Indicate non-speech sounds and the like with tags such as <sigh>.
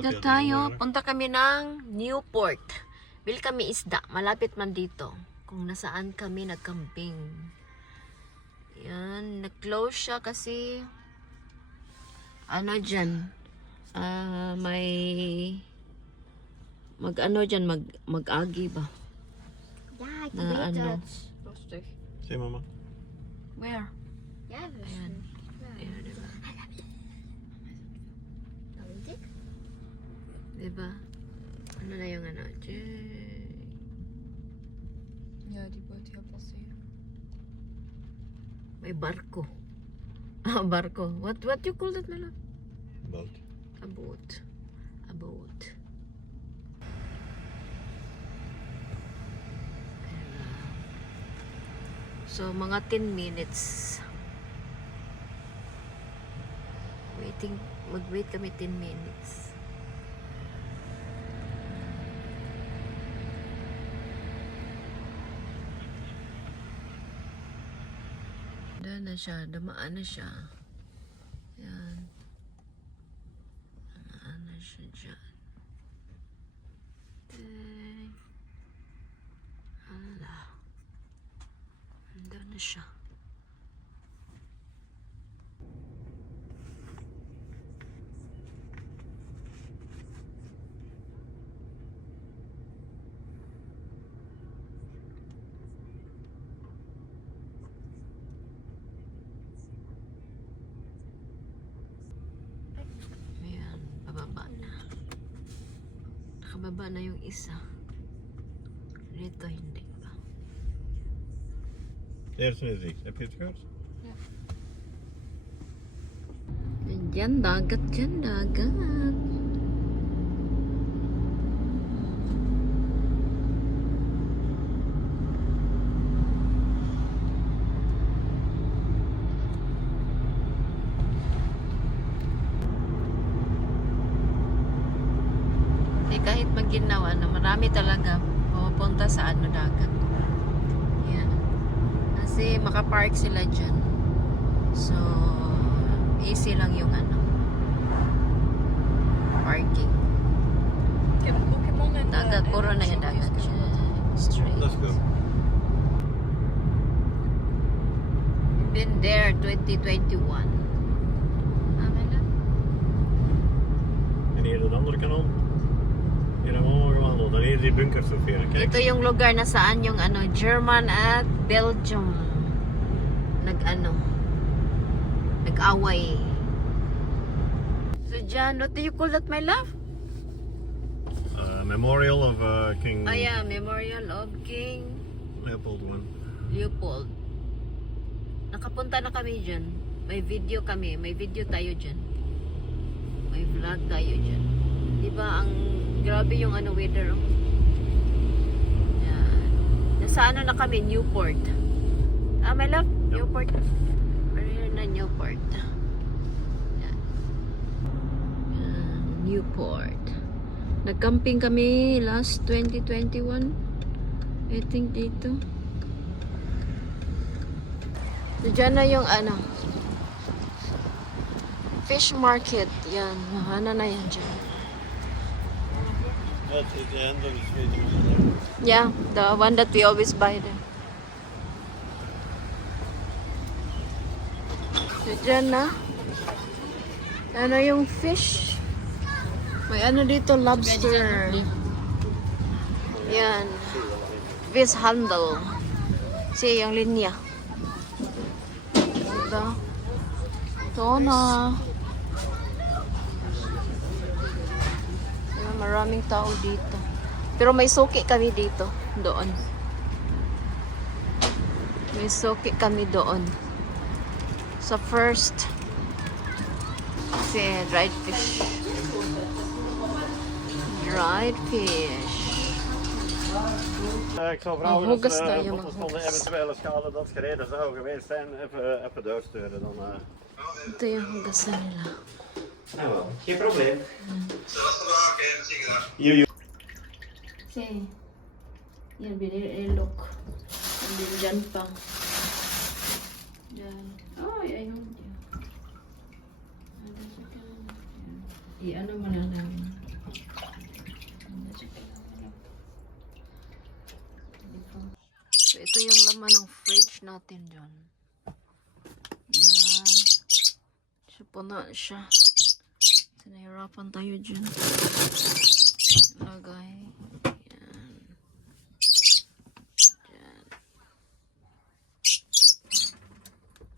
Dito tayo. Punta kami ng Newport. Bil kami isda. Malapit man dito. Kung nasaan kami nagcamping. Yan. Nag-close siya kasi ano dyan. Ah, may mag ano dyan, mag, mag-agi ba? Ik Na ano. Zie mama. Where? Dus. Ayan. Ayan, diba? Dat weet ik. Diba? Ano na yung ano? Jay. Ja, die boot die gaat passeren. May barko. <laughs> Ah, barko. What what you call that, my love? Boot. A boat. A boat. So, mga 10 minutes. Waiting, mag-wait kami 10 minutes. Na siya, dumaan na siya. Yan. Dumaan na siya dyan. Eh, Hala. Andun na siya. Ayan, bababa na. Nakababa na yung isa. Dito hindi pa. Rechts. Heb je het gehoord? Diyan, dagat dyan, dagat. Maginawa na marami talaga pupunta sa ano dagat. Yan. Kasi makapark sila dyan. So, easy lang yung ano, parking. Dagat, puro na yung dagat gehad. Straight. Let's go. Been there 2021. Ah, wala. En hier de andere. Gewandeld. En hier die bunker, Sofia. Ito yung lugar na saan yung ano, German at Belgium nag ano, nag-away. So John, what do you call that, my love? Uh, memorial of uh, King Oh yeah, Memorial of King Leopold I. Leopold. Nakapunta na kami dyan. May video kami. May video tayo dyan. May vlog tayo dyan. Diba ang grabe yung ano weather. oh. Yan. Nasa ano na kami? Newport. Ah, my love? Newport. We're na Newport. Yan. Yan. Newport. Nag-camping kami last 2021. I think dito. So, dyan na yung ano, fish market. Yan, ano na yan dyan. That's at the end of the. Yeah, the one that we always buy there. So, dyan na. Ano yung fish? May ano dito, lobster. Yan. Fish handle. Siya yung linya. Diba? Ito na. Ayan, maraming tao dito. Pero may suki kami dito. Doon. May suki kami doon. Sa first. Kasi dried fish. Dried fish. Uh, ik zal Oh, vragen hoe dat ze, uh, stonden eventuele schade dat gereden zou geweest zijn, even, even doorsturen. Dan, uh... Ito yung hugasan nila. Ah, well. Geen probleem. Ju, ju. Okay. Yan, binilok. Binil dyan pa. Yan. Ay, ayun. I-ano mo na namin. So, ito yung laman ng fridge natin dyan. Yan. Siya na siya. Nahirapan tayo dyan. Lagay.